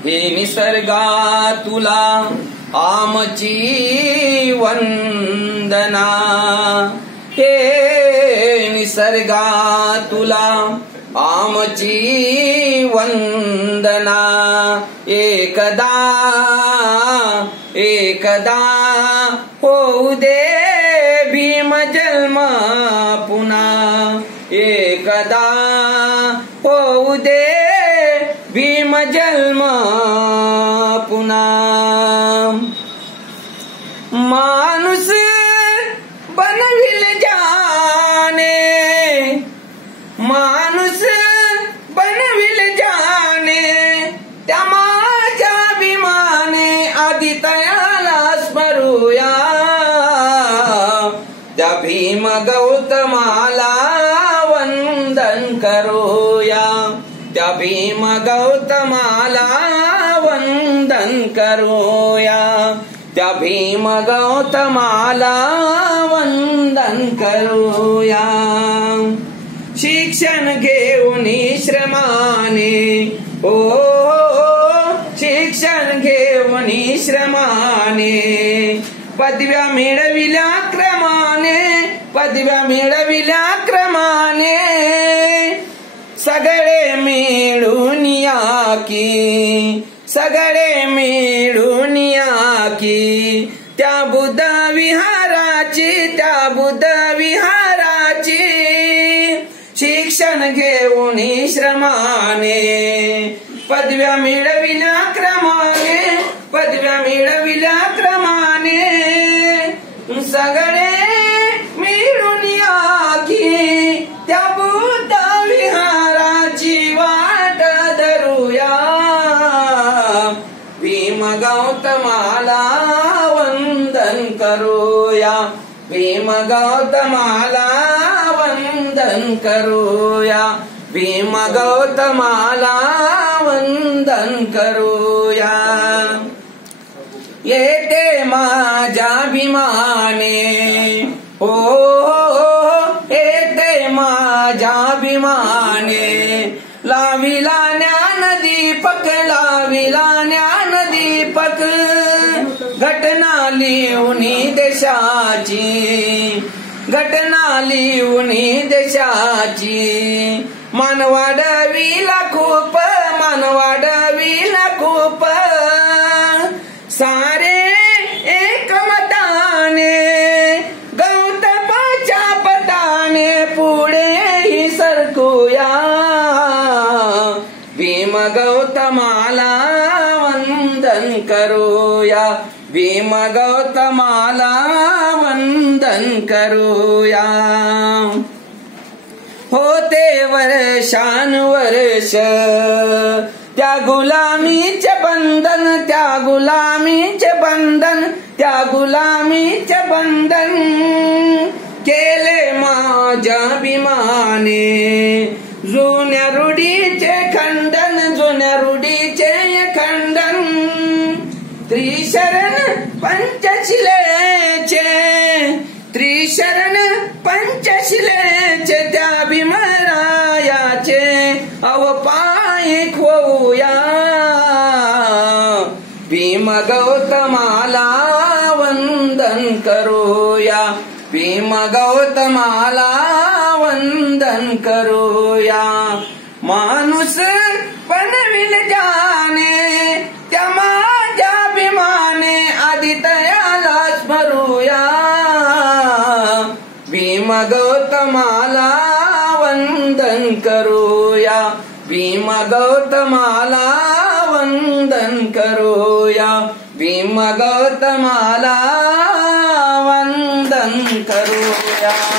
हे निसर्गा तुला आमची वंदना, हे निसर्गा तुला आमची वंदना। एकदा होऊ दे भीम जन्म पुन्हा, एकदा होऊ दे भीम जन्म पुन्हा। माणूस बनविल जाने, माणूस बनविल जाने, त्या माझ्या अभिमाने आदितयाला स्मरूया। त्या भीम गौतमाला वंदन करूया, त्या भीम गौतमाला वंदन करूया, त्या भीम गौतमाला वंदन करूया। शिक्षण घेऊन श्रमाने, ओ शिक्षण घेऊन श्रमाने, पदव्या मिळविल्या क्रमाने, पदव्या मिळविल्या क्रमाने। सगळे मिळून या की, सगळे मिळून या की, त्या बुद्ध विहाराची, त्या बुद्ध विहाराची। शिक्षण घेऊन श्रमाने, पदव्या मिळविल्या क्रमाने, पदव्या मिळविल्या क्रमाने। सगळे मिळून या की, त्या बुद्ध विहाराची वाट धरूया। भीम गौतमाला वंदन करूया, भीम गौतमाला वंदन करूया, भीम गौतमाला वंदन करूया। येते माझ्या अभिमाने, हो येते माझ्या अभिमाने। लाविला ज्ञान दीपक, लाविला ज्ञान दीपक, घटना लिहून देशाची, घटना लिहून देशाची। मान वाढविला खूप, मान वाढविला खूप, सारे एकमताने गौतमाच्या पदाने पुढेही सरकूया। भीम गौतमाला वंदन करूया, भीम गौतमाला वंदन करूया। होते वर्षानुवर्ष त्या गुलामीचे बंधन, त्या गुलामीचे बंधन, त्या गुलामीचे बंधन। केले माझ्या अभिमाने जुन्या रूढीचे खंडन, जुन्या रूढीचे खंडन। त्रिशरण पंचशिलेचे, त्रिशरण पंचशिलेचे, त्या भीमरायाचे अवपायिक होऊया। भीम गौतमाला वंदन करूया, भीम गौतमाला वंदन करूया। माणूस बनविल जाने, त्या माझ्या अभिमाने आदितयाला स्मरूया। भीम गौतमाला वंदन करूया, भीम गौतमाला वंदन करूया, भीम गौतमाला वंदन करूया।